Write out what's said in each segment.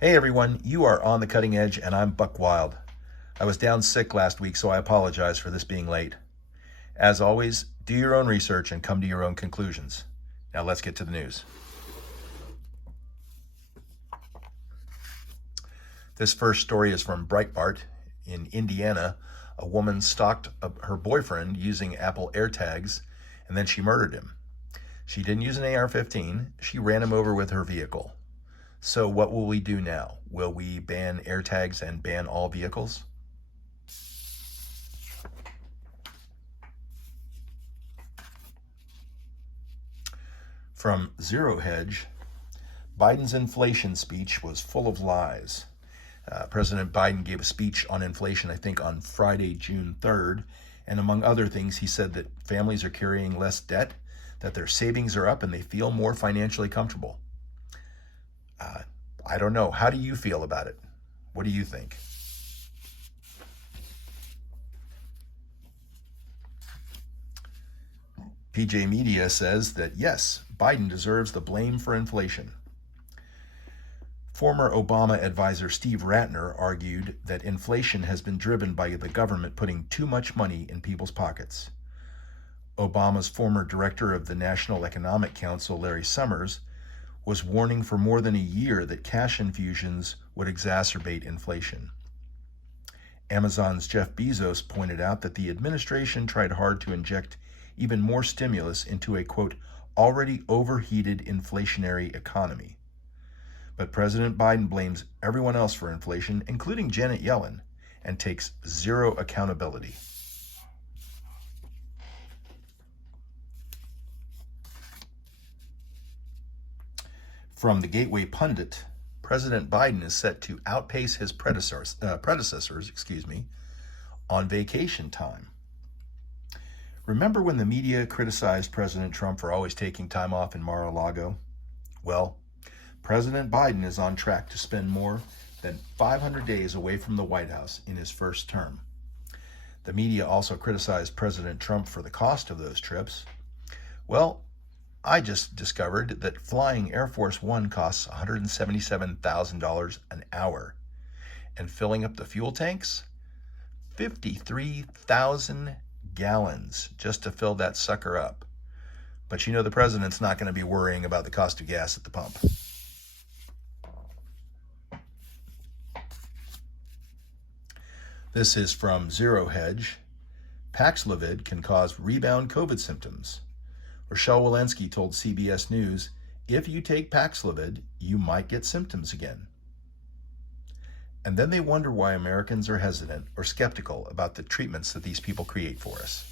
Hey everyone, you are on the cutting edge and I'm Buck Wild. I was down sick last week, so I apologize for this being late. As always, do your own research and come to your own conclusions. Now let's get to the news. This first story is from Breitbart. In Indiana, a woman stalked her boyfriend using Apple AirTags, and then she murdered him. She didn't use an AR-15, she ran him over with her vehicle. So what will we do now? Will we ban AirTags and ban all vehicles? From Zero Hedge, Biden's inflation speech was full of lies. President Biden gave a speech on inflation, I think, on Friday, June 3rd. And among other things, he said that families are carrying less debt, that their savings are up, and they feel more financially comfortable. I don't know. How do you feel about it? What do you think? PJ Media says that yes, Biden deserves the blame for inflation. Former Obama advisor Steve Ratner argued that inflation has been driven by the government putting too much money in people's pockets. Obama's former director of the National Economic Council, Larry Summers, was warning for more than a year that cash infusions would exacerbate inflation. Amazon's Jeff Bezos pointed out that the administration tried hard to inject even more stimulus into a, quote, already overheated inflationary economy. But President Biden blames everyone else for inflation, including Janet Yellen, and takes zero accountability. From the Gateway Pundit, President Biden is set to outpace his predecessors on vacation time. Remember when the media criticized President Trump for always taking time off in Mar-a-Lago? Well, President Biden is on track to spend more than 500 days away from the White House in his first term. The media also criticized President Trump for the cost of those trips. Well, I just discovered that flying Air Force One costs $177,000 an hour, and filling up the fuel tanks, 53,000 gallons just to fill that sucker up. But you know the president's not going to be worrying about the cost of gas at the pump. This is from Zero Hedge. Paxlovid can cause rebound COVID symptoms. Rochelle Walensky told CBS News, if you take Paxlovid, you might get symptoms again. And then they wonder why Americans are hesitant or skeptical about the treatments that these people create for us.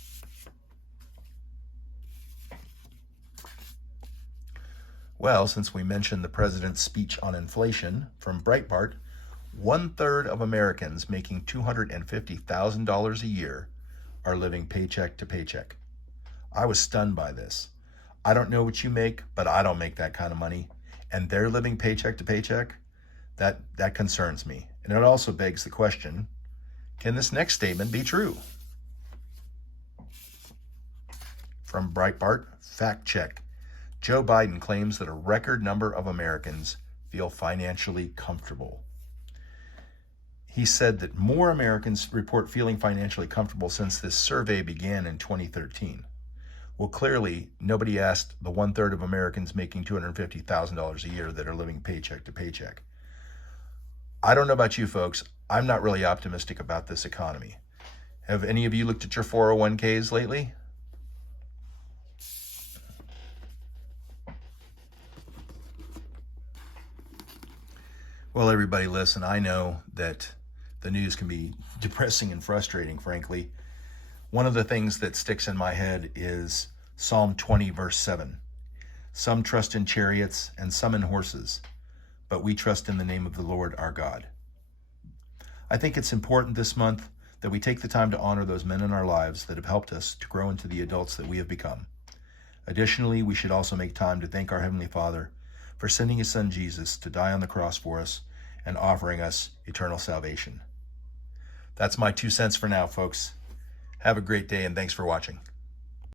Well, since we mentioned the president's speech on inflation, from Breitbart, 1/3 of Americans making $250,000 a year are living paycheck to paycheck. I was stunned by this. I don't know what you make, but I don't make that kind of money. And they're living paycheck to paycheck? That concerns me. And it also begs the question, can this next statement be true? From Breitbart, fact check. Joe Biden claims that a record number of Americans feel financially comfortable. He said that more Americans report feeling financially comfortable since this survey began in 2013. Well, clearly, nobody asked the 1/3 of Americans making $250,000 a year that are living paycheck to paycheck. I don't know about you folks. I'm not really optimistic about this economy. Have any of you looked at your 401ks lately? Well, everybody, listen, I know that the news can be depressing and frustrating, frankly. One of the things that sticks in my head is Psalm 20, verse 7. Some trust in chariots and some in horses, but we trust in the name of the Lord our God. I think it's important this month that we take the time to honor those men in our lives that have helped us to grow into the adults that we have become. Additionally, we should also make time to thank our Heavenly Father for sending His Son Jesus to die on the cross for us and offering us eternal salvation. That's my 2 cents for now, folks. Have a great day, and thanks for watching.